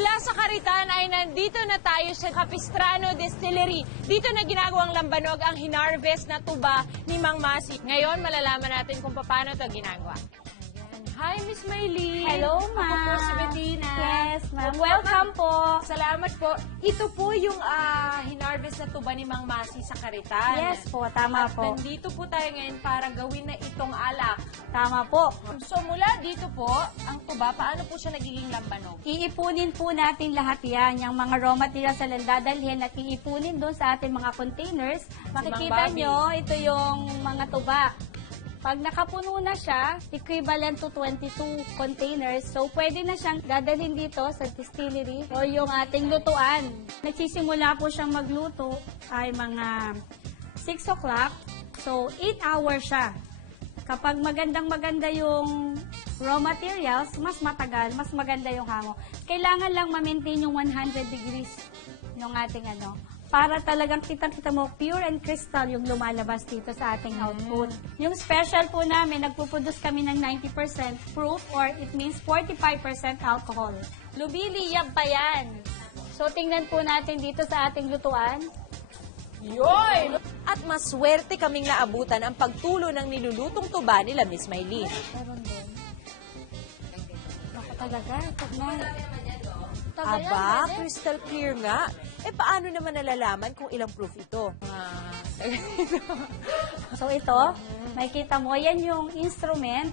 Mula sa Caritan ay nandito na tayo sa Capistrano Distillery. Dito na ginagawang lambanog ang hinarvest na tuba ni Mang Masi. Ngayon, malalaman natin kung paano ito ginagawa. Hi, Miss Maylene. Hello, ma'am. Ako po si Bettina. Yes, ma'am. Welcome po. Salamat po. Ito po yung hinarvest na tuba ni Mang Masi sa Caritan. Yes po, tama At po. nandito po tayo ngayon para gawin na itong alak. Tama po. So mula dito po, ang tuba, paano po siya nagiging lambanog? Iipunin po natin lahat yan, yung mga raw materials na dadalhin at iipunin doon sa ating mga containers. Makikita Bobby. nyo, ito yung mga tuba. Pag nakapuno na siya, equivalent to 22 containers. So, pwede na siyang dadalhin dito sa distillery o yung ating lutuan. Nagsisimula po siyang magluto ay mga 6 o'clock. So, 8 hours siya. Kapag magandang-maganda yung raw materials, mas matagal, mas maganda yung hango. Kailangan lang ma-maintain yung 100 degrees yung ating para talagang kitang-kita mo, pure and crystal yung lumalabas dito sa ating output. Yung special po namin, nagpuproduce kami ng 90% proof or it means 45% alcohol. Lubiliyab pa yan. So, tingnan po natin dito sa ating lutuan. Yoy! At maswerte kaming naabutan ang pagtulo ng nilulutong tuba nila Miss Maylene. Meron din. Ako talaga, Aba, crystal clear nga. Eh, paano naman nalalaman kung ilang proof ito? So, ito, makikita mo, yan yung instrument.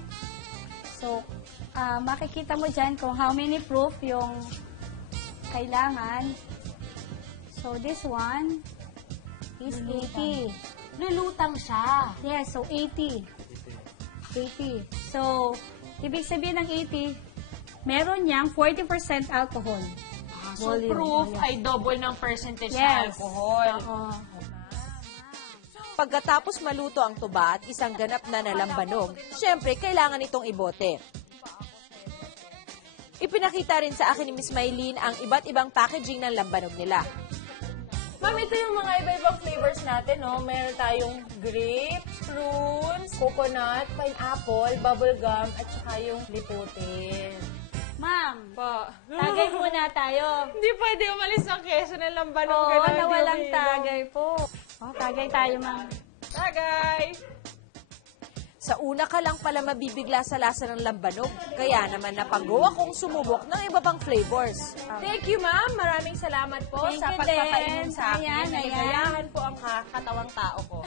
So, makikita mo dyan kung how many proof yung kailangan. So, this one is 80. Lulutang siya. Yes, so 80. 80. So, ibig sabihin ng 80, meron niyang 40% alcohol. So, Volume. proof Volume. ay double ng percentage Yes. sa alcohol. Oo. Pagkatapos maluto ang tuba at isang ganap na nalambanog, syempre, kailangan itong ibote. Ipinakita rin sa akin ni Miss Maylene ang iba't ibang packaging ng lambanog nila. Ma'am, ito yung mga iba-ibang flavors natin, no? Meron tayong grapes, prunes, coconut, pineapple, bubblegum, at saka yung liputin. Ma'am, Pa. tagay muna tayo. Hindi pwede umalis ng keso ng lambanog. Oo, Ganun, na hindi walang umiinom. tagay po. Oh, tagay tayo, ma'am. Tagay! Sa una ka lang pala mabibigla sa lasa ng lambanog. Kaya naman napag-go akong sumubok ng iba pang flavors. Thank you, ma'am. Maraming salamat po Thank sa you pagpapainom din. sa akin. Ayan, ayan. Naligayahan po ang katawang tao ko.